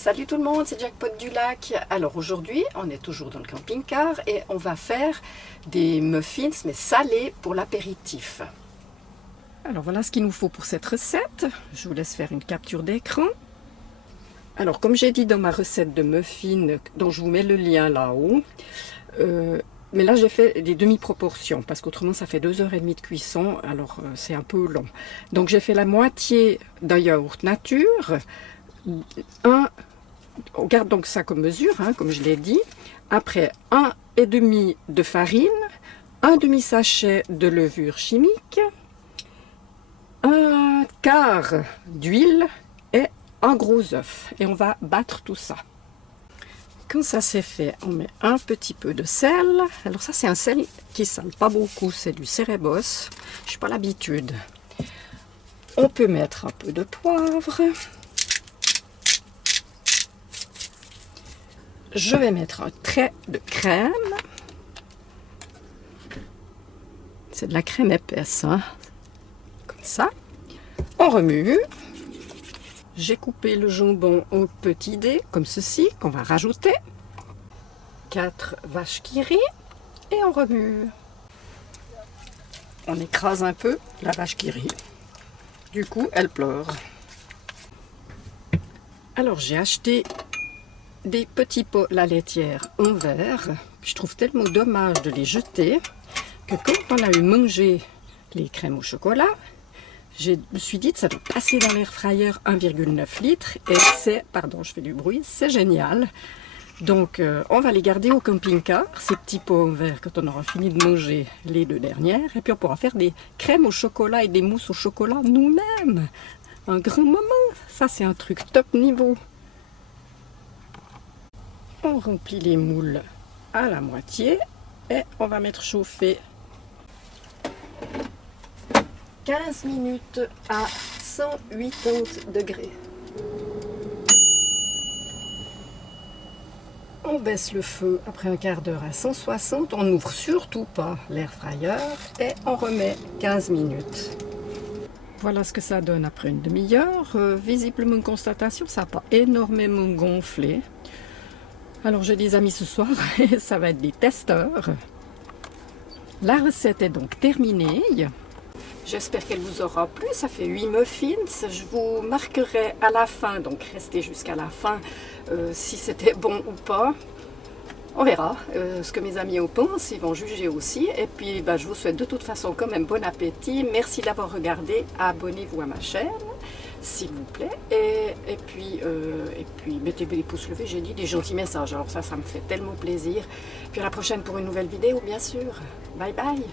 Salut tout le monde, c'est Jackpot du Lac. Alors aujourd'hui, on est toujours dans le camping-car et on va faire des muffins mais salés pour l'apéritif. Alors voilà ce qu'il nous faut pour cette recette. Je vous laisse faire une capture d'écran. Alors comme j'ai dit dans ma recette de muffins, dont je vous mets le lien là-haut, mais là j'ai fait des demi-proportions parce qu'autrement ça fait 2h30 de cuisson, alors c'est un peu long. Donc j'ai fait la moitié d'un yaourt nature, on garde donc ça comme mesure, hein, comme je l'ai dit. Après, 1,5 de farine, un demi-sachet de levure chimique, un quart d'huile et un gros œuf. Et on va battre tout ça. Quand ça c'est fait, on met un petit peu de sel. Alors ça c'est un sel qui sale pas beaucoup, c'est du Cerebos. Je n'ai pas l'habitude. On peut mettre un peu de poivre. Je vais mettre un trait de crème. C'est de la crème épaisse, hein? Comme ça. On remue. J'ai coupé le jambon au petit dé, comme ceci, qu'on va rajouter. 4 vaches qui rient. Et on remue. On écrase un peu la vache qui rit. Du coup, elle pleure. Alors, j'ai acheté des petits pots la laitière en verre. Je trouve tellement dommage de les jeter que quand on a eu mangé les crèmes au chocolat, je me suis dit que ça doit passer dans l'air fryer 1,9 litres et c'est, pardon je fais du bruit, c'est génial. Donc on va les garder au camping-car, ces petits pots en verre quand on aura fini de manger les 2 dernières, et puis on pourra faire des crèmes au chocolat et des mousses au chocolat nous-mêmes. Un grand moment, ça c'est un truc top niveau. On remplit les moules à la moitié et on va mettre chauffer 15 minutes à 180 degrés. On baisse le feu après un quart d'heure à 160, on n'ouvre surtout pas l'air fryer et on remet 15 minutes. Voilà ce que ça donne après une demi-heure. Visiblement, une constatation, ça n'a pas énormément gonflé. Alors je les ai mis ce soir et ça va être des testeurs. La recette est donc terminée. J'espère qu'elle vous aura plu. Ça fait 8 muffins. Je vous marquerai à la fin, donc restez jusqu'à la fin, si c'était bon ou pas. On verra ce que mes amis en pensent, ils vont juger aussi. Et puis je vous souhaite de toute façon quand même bon appétit. Merci d'avoir regardé. Abonnez-vous à ma chaîne, s'il vous plaît. Et puis mettez des pouces levés, j'ai dit des gentils messages. Alors ça me fait tellement plaisir. Puis à la prochaine pour une nouvelle vidéo, bien sûr. Bye bye.